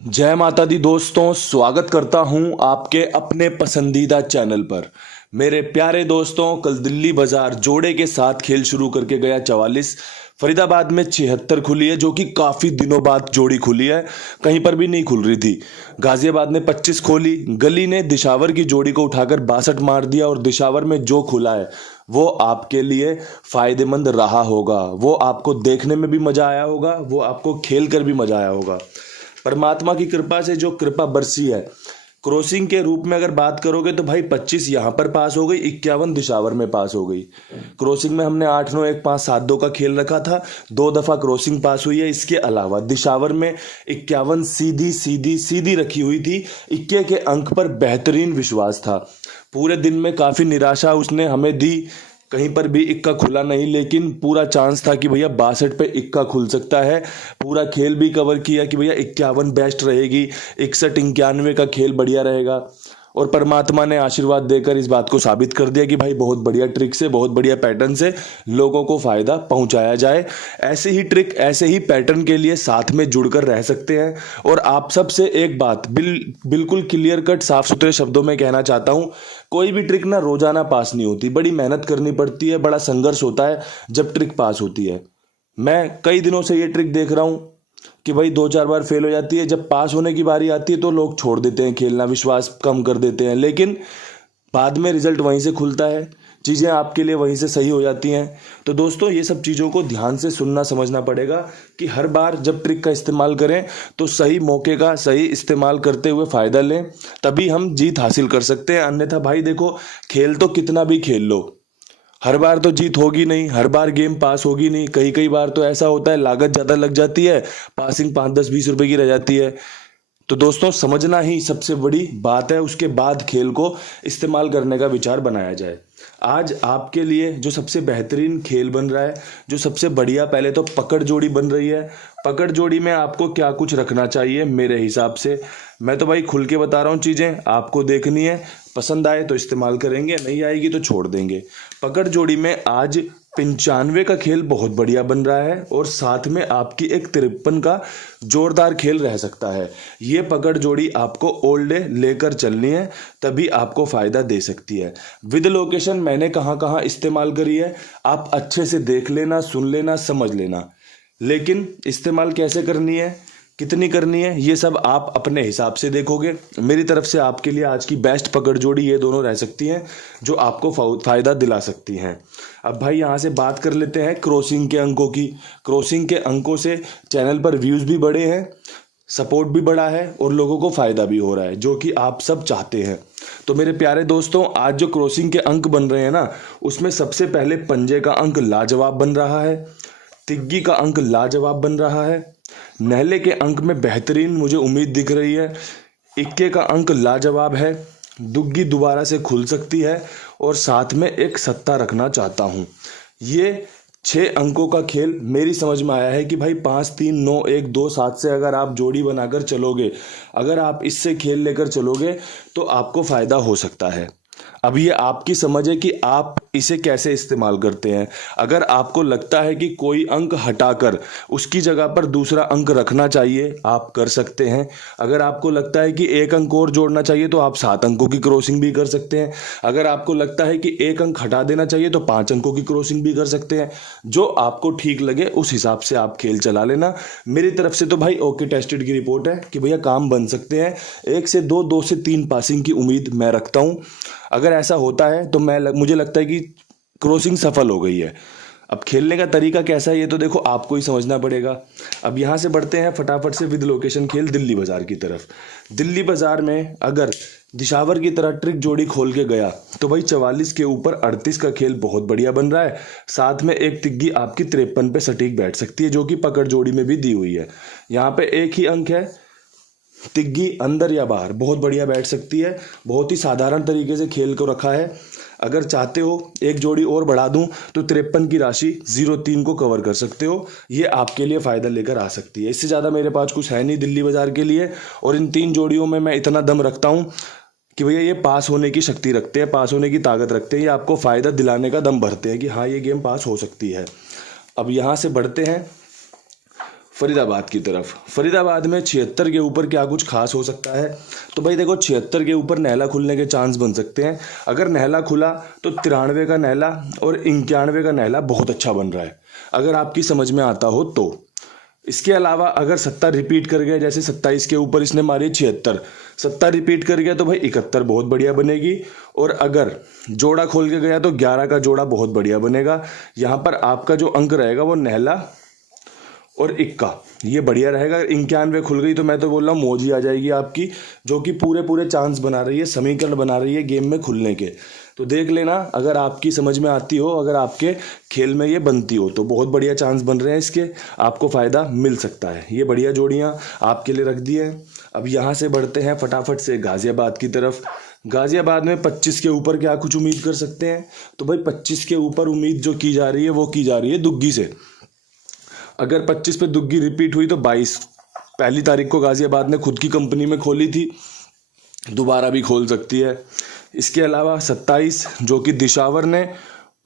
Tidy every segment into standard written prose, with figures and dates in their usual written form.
जय माता दी दोस्तों, स्वागत करता हूं आपके अपने पसंदीदा चैनल पर। मेरे प्यारे दोस्तों, कल दिल्ली बाजार जोड़े के साथ खेल शुरू करके गया 44। फरीदाबाद में 76 खुली है, जो कि काफ़ी दिनों बाद जोड़ी खुली है, कहीं पर भी नहीं खुल रही थी। गाजियाबाद ने 25 खोली। गली ने दिशावर की जोड़ी को उठाकर 62 मार दिया और दिशावर में जो खुला है वो आपके लिए फायदेमंद रहा होगा। वो आपको देखने में भी मजा आया होगा, वो आपको खेल कर भी मजा आया होगा। परमात्मा की कृपा से जो कृपा बरसी है, क्रॉसिंग के रूप में अगर बात करोगे तो भाई 25 यहाँ पर पास हो गई, 51 दिशावर में पास हो गई। क्रॉसिंग में हमने 8-9 1-5-7-2 का खेल रखा था, 2 दफा क्रॉसिंग पास हुई है। इसके अलावा दिशावर में 51 सीधी सीधी सीधी रखी हुई थी। इक्के के अंक पर बेहतरीन विश्वास था। पूरे दिन में काफी निराशा उसने हमें दी, कहीं पर भी इक्का खुला नहीं, लेकिन पूरा चांस था कि भैया 62 पे इक्का खुल सकता है। पूरा खेल भी कवर किया कि भैया 51 बेस्ट रहेगी, 61-91 का खेल बढ़िया रहेगा। और परमात्मा ने आशीर्वाद देकर इस बात को साबित कर दिया कि भाई बहुत बढ़िया ट्रिक से, बहुत बढ़िया पैटर्न से लोगों को फायदा पहुंचाया जाए। ऐसे ही ट्रिक, ऐसे ही पैटर्न के लिए साथ में जुड़कर रह सकते हैं। और आप सबसे एक बात बिल्कुल क्लियर कट साफ सुथरे शब्दों में कहना चाहता हूं, कोई भी ट्रिक ना रोजाना पास नहीं होती, बड़ी मेहनत करनी पड़ती है, बड़ा संघर्ष होता है जब ट्रिक पास होती है। मैं कई दिनों से ये ट्रिक देख रहा हूं कि भाई 2-4 बार फेल हो जाती है, जब पास होने की बारी आती है तो लोग छोड़ देते हैं खेलना, विश्वास कम कर देते हैं, लेकिन बाद में रिजल्ट वहीं से खुलता है, चीज़ें आपके लिए वहीं से सही हो जाती हैं। तो दोस्तों, ये सब चीज़ों को ध्यान से सुनना समझना पड़ेगा कि हर बार जब ट्रिक का इस्तेमाल करें तो सही मौके का सही इस्तेमाल करते हुए फ़ायदा लें, तभी हम जीत हासिल कर सकते हैं। अन्यथा भाई देखो, खेल तो कितना भी खेल लो, हर बार तो जीत होगी नहीं, हर बार गेम पास होगी नहीं। कई कई बार तो ऐसा होता है लागत ज़्यादा लग जाती है, पासिंग 5-10-20 रुपए की रह जाती है। तो दोस्तों, समझना ही सबसे बड़ी बात है, उसके बाद खेल को इस्तेमाल करने का विचार बनाया जाए। आज आपके लिए जो सबसे बेहतरीन खेल बन रहा है, जो सबसे बढ़िया, पहले तो पकड़ जोड़ी बन रही है। पकड़ जोड़ी में आपको क्या कुछ रखना चाहिए मेरे हिसाब से, मैं तो भाई खुल के बता रहा हूँ, चीज़ें आपको देखनी है, पसंद आए तो इस्तेमाल करेंगे, नहीं आएगी तो छोड़ देंगे। पकड़ जोड़ी में आज 95 का खेल बहुत बढ़िया बन रहा है और साथ में आपकी एक 53 का जोरदार खेल रह सकता है। ये पकड़ जोड़ी आपको ऑल डे लेकर चलनी है, तभी आपको फायदा दे सकती है। विद लोकेशन मैंने कहाँ कहाँ इस्तेमाल करी है, आप अच्छे से देख लेना, सुन लेना, समझ लेना। लेकिन इस्तेमाल कैसे करनी है, कितनी करनी है, ये सब आप अपने हिसाब से देखोगे। मेरी तरफ से आपके लिए आज की बेस्ट पकड़ जोड़ी ये दोनों रह सकती हैं, जो आपको फायदा दिला सकती हैं। अब भाई यहाँ से बात कर लेते हैं क्रॉसिंग के अंकों की। क्रॉसिंग के अंकों से चैनल पर व्यूज़ भी बढ़े हैं, सपोर्ट भी बढ़ा है और लोगों को फायदा भी हो रहा है, जो कि आप सब चाहते हैं। तो मेरे प्यारे दोस्तों, आज जो क्रॉसिंग के अंक बन रहे हैं ना, उसमें सबसे पहले पंजे का अंक लाजवाब बन रहा है, तिग्गी का अंक लाजवाब बन रहा है, नहले के अंक में बेहतरीन मुझे उम्मीद दिख रही है, इक्के का अंक लाजवाब है, दुग्गी दोबारा से खुल सकती है और साथ में एक सत्ता रखना चाहता हूँ। ये 6 अंकों का खेल मेरी समझ में आया है कि भाई 5-3-9-1-2-7 से अगर आप जोड़ी बनाकर चलोगे, अगर आप इससे खेल लेकर चलोगे तो आपको फायदा हो सकता है। अब ये आपकी समझ है कि आप इसे कैसे इस्तेमाल करते हैं। अगर आपको लगता है कि कोई अंक हटाकर उसकी जगह पर दूसरा अंक रखना चाहिए, आप कर सकते हैं। अगर आपको लगता है कि एक अंक और जोड़ना चाहिए तो आप 7 अंकों की क्रॉसिंग भी कर सकते हैं। अगर आपको लगता है कि एक अंक हटा देना चाहिए तो 5 अंकों की क्रॉसिंग भी कर सकते हैं। जो आपको ठीक लगे उस हिसाब से आप खेल चला लेना। मेरी तरफ से तो भाई ओके टेस्टेड की रिपोर्ट है कि भैया काम बन सकते हैं। 1 से 2, 2 से 3 पासिंग की उम्मीद मैं रखता हूँ। अगर ऐसा होता है तो मुझे लगता है कि क्रॉसिंग सफल हो गई है। अब खेलने का तरीका कैसा है ये तो देखो आपको ही समझना पड़ेगा। अब यहाँ से बढ़ते हैं फटाफट से विद लोकेशन खेल दिल्ली बाजार की तरफ। दिल्ली बाजार में अगर दिशावर की तरह ट्रिक जोड़ी खोल के गया तो भाई 44 के ऊपर 38 का खेल बहुत बढ़िया बन रहा है। साथ में एक तिग्गी आपकी 53 पे सटीक बैठ सकती है, जो कि पकड़ जोड़ी में भी दी हुई है। यहाँ पे एक ही अंक है, तिग्गी अंदर या बाहर बहुत बढ़िया बैठ सकती है। बहुत ही साधारण तरीके से खेल को रखा है। अगर चाहते हो एक जोड़ी और बढ़ा दूं तो 53 की राशि 03 को कवर कर सकते हो। ये आपके लिए फ़ायदा लेकर आ सकती है। इससे ज़्यादा मेरे पास कुछ है नहीं दिल्ली बाजार के लिए। और इन 3 जोड़ियों में मैं इतना दम रखता हूँ कि भैया ये पास होने की शक्ति रखते हैं, पास होने की ताकत रखते हैं। ये आपको फ़ायदा दिलाने का दम भरते हैं कि हाँ ये गेम पास हो सकती है। अब यहाँ से बढ़ते हैं फरीदाबाद की तरफ। फरीदाबाद में 76 के ऊपर क्या कुछ खास हो सकता है? तो भाई देखो 76 के ऊपर नहला खुलने के चांस बन सकते हैं। अगर नहला खुला तो 93 का नहला और 91 का नहला बहुत अच्छा बन रहा है, अगर आपकी समझ में आता हो तो। इसके अलावा अगर 70 रिपीट कर गया, जैसे 27 के ऊपर इसने मारी 76, 70 रिपीट कर गया तो भाई 71 बहुत बढ़िया बनेगी। और अगर जोड़ा खोल के गया तो 11 का जोड़ा बहुत बढ़िया बनेगा। यहाँ पर आपका जो अंक रहेगा वो नहला और 1 ये बढ़िया रहेगा। 91 खुल गई तो मैं तो बोल रहा हूँ मौज ही आ जाएगी आपकी, जो कि पूरे चांस बना रही है, समीकरण बना रही है गेम में खुलने के। तो देख लेना, अगर आपकी समझ में आती हो, अगर आपके खेल में ये बनती हो तो बहुत बढ़िया चांस बन रहे हैं इसके, आपको फ़ायदा मिल सकता है। ये बढ़िया जोड़ियाँ आपके लिए रख दी हैं। अब यहाँ से बढ़ते हैं फटाफट से गाज़ियाबाद की तरफ। गाज़ियाबाद में 25 के ऊपर क्या कुछ उम्मीद कर सकते हैं? तो भाई 25 के ऊपर उम्मीद जो की जा रही है वो की जा रही है दुग्गी से। अगर 25 पे दुग्गी रिपीट हुई तो 22 पहली तारीख को गाज़ियाबाद ने खुद की कंपनी में खोली थी, दोबारा भी खोल सकती है। इसके अलावा 27 जो कि दिशावर ने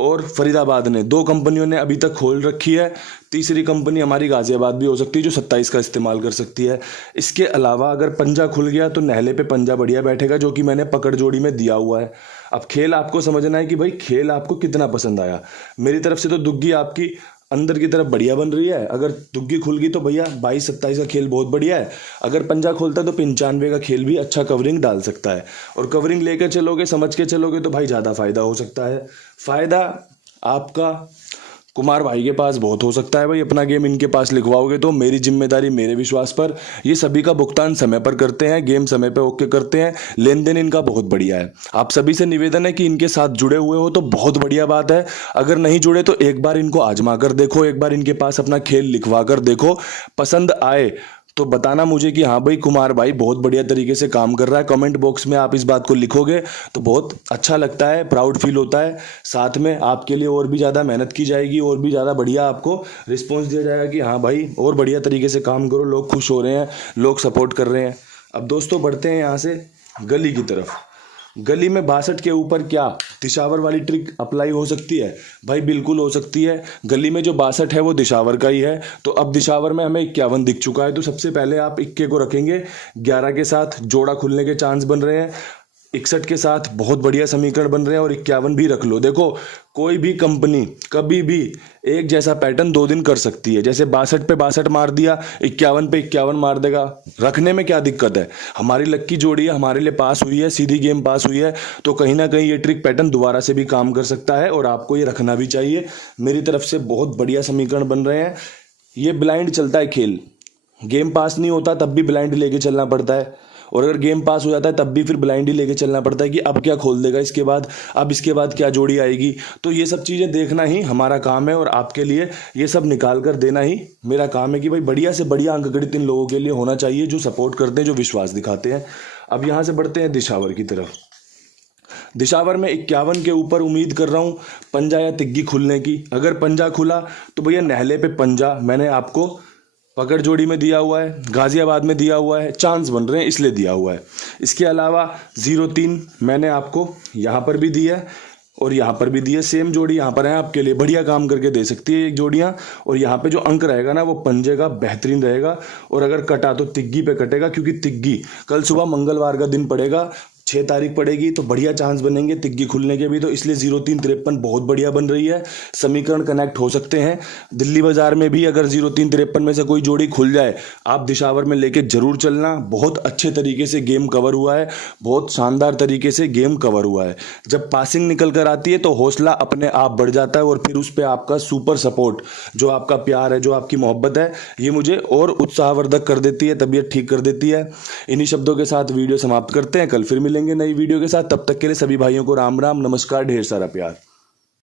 और फरीदाबाद ने, 2 कंपनियों ने अभी तक खोल रखी है। तीसरी कंपनी हमारी गाज़ियाबाद भी हो सकती है जो 27 का इस्तेमाल कर सकती है। इसके अलावा अगर पंजा खुल गया तो नहले पे पंजा बढ़िया बैठेगा, जो कि मैंने पकड़ जोड़ी में दिया हुआ है। अब खेल आपको समझना है कि भाई खेल आपको कितना पसंद आया। मेरी तरफ से तो दुग्गी आपकी अंदर की तरफ बढ़िया बन रही है। अगर दुग्गी खुल गई तो भैया 22-27 का खेल बहुत बढ़िया है। अगर पंजा खोलता है तो 95 का खेल भी अच्छा कवरिंग डाल सकता है। और कवरिंग लेकर चलोगे, समझ के चलोगे तो भाई ज़्यादा फायदा हो सकता है। फायदा आपका कुमार भाई के पास बहुत हो सकता है। भाई अपना गेम इनके पास लिखवाओगे तो मेरी जिम्मेदारी, मेरे विश्वास पर, ये सभी का भुगतान समय पर करते हैं, गेम समय पर ओके करते हैं, लेन देन इनका बहुत बढ़िया है। आप सभी से निवेदन है कि इनके साथ जुड़े हुए हो तो बहुत बढ़िया बात है। अगर नहीं जुड़े तो एक बार इनको आजमा कर देखो, एक बार इनके पास अपना खेल लिखवा कर देखो। पसंद आए तो बताना मुझे कि हाँ भाई कुमार भाई बहुत बढ़िया तरीके से काम कर रहा है। कमेंट बॉक्स में आप इस बात को लिखोगे तो बहुत अच्छा लगता है, प्राउड फील होता है। साथ में आपके लिए और भी ज़्यादा मेहनत की जाएगी, और भी ज़्यादा बढ़िया आपको रिस्पॉन्स दिया जाएगा कि हाँ भाई और बढ़िया तरीके से काम करो, लोग खुश हो रहे हैं, लोग सपोर्ट कर रहे हैं। अब दोस्तों बढ़ते हैं यहाँ से गली की तरफ। गली में 62 के ऊपर क्या दिशावर वाली ट्रिक अप्लाई हो सकती है? भाई बिल्कुल हो सकती है। गली में जो 62 है वो दिशावर का ही है। तो अब दिशावर में हमें 51 दिख चुका है, तो सबसे पहले आप 21 को रखेंगे। 11 के साथ जोड़ा खुलने के चांस बन रहे हैं, 61 के साथ बहुत बढ़िया समीकरण बन रहे हैं, और 51 भी रख लो। देखो कोई भी कंपनी कभी भी एक जैसा पैटर्न 2 दिन कर सकती है। जैसे 62 पे 62 मार दिया, 51 पे 51 मार देगा, रखने में क्या दिक्कत है? हमारी लक्की जोड़ी है, हमारे लिए पास हुई है, सीधी गेम पास हुई है, तो कहीं ना कहीं ये ट्रिक पैटर्न दोबारा से भी काम कर सकता है, और आपको ये रखना भी चाहिए। मेरी तरफ से बहुत बढ़िया समीकरण बन रहे हैं। ये ब्लाइंड चलता है खेल, गेम पास नहीं होता तब भी ब्लाइंड लेके चलना पड़ता है, और अगर गेम पास हो जाता है तब भी फिर ब्लाइंड ही लेके चलना पड़ता है कि अब क्या खोल देगा इसके बाद, अब इसके बाद क्या जोड़ी आएगी। तो ये सब चीज़ें देखना ही हमारा काम है, और आपके लिए ये सब निकाल कर देना ही मेरा काम है कि भाई बढ़िया से बढ़िया अंकगणित इन लोगों के लिए होना चाहिए जो सपोर्ट करते हैं, जो विश्वास दिखाते हैं। अब यहाँ से बढ़ते हैं दिशावर की तरफ। दिशावर में 51 के ऊपर उम्मीद कर रहा हूँ पंजा या तिग्गी खुलने की। अगर पंजा खुला तो भैया नहले पे पंजा मैंने आपको पकड़ जोड़ी में दिया हुआ है, गाज़ियाबाद में दिया हुआ है, चांस बन रहे हैं इसलिए दिया हुआ है। इसके अलावा 03 मैंने आपको यहाँ पर भी दी है और यहाँ पर भी दी है। सेम जोड़ी यहाँ पर है, आपके लिए बढ़िया काम करके दे सकती है एक जोड़ियाँ। और यहाँ पे जो अंक रहेगा ना वो पंजे का बेहतरीन रहेगा, और अगर कटा तो तिग्गी पे कटेगा, क्योंकि तिग्गी कल सुबह मंगलवार का दिन पड़ेगा, 6 तारीख पड़ेगी, तो बढ़िया चांस बनेंगे तिग्गी खुलने के भी। तो इसलिए 0353 बहुत बढ़िया बन रही है, समीकरण कनेक्ट हो सकते हैं। दिल्ली बाजार में भी अगर 0353 में से कोई जोड़ी खुल जाए, आप दिशावर में लेके जरूर चलना। बहुत अच्छे तरीके से गेम कवर हुआ है, बहुत शानदार तरीके से गेम कवर हुआ है। जब पासिंग निकल कर आती है तो हौसला अपने आप बढ़ जाता है, और फिर उस पर आपका सुपर सपोर्ट, जो आपका प्यार है, जो आपकी मोहब्बत है, ये मुझे और उत्साहवर्धक कर देती है, तबीयत ठीक कर देती है। इन्हीं शब्दों के साथ वीडियो समाप्त करते हैं, कल फिर मिलेंगे नई वीडियो के साथ। तब तक के लिए सभी भाइयों को राम राम, नमस्कार, ढेर सारा प्यार।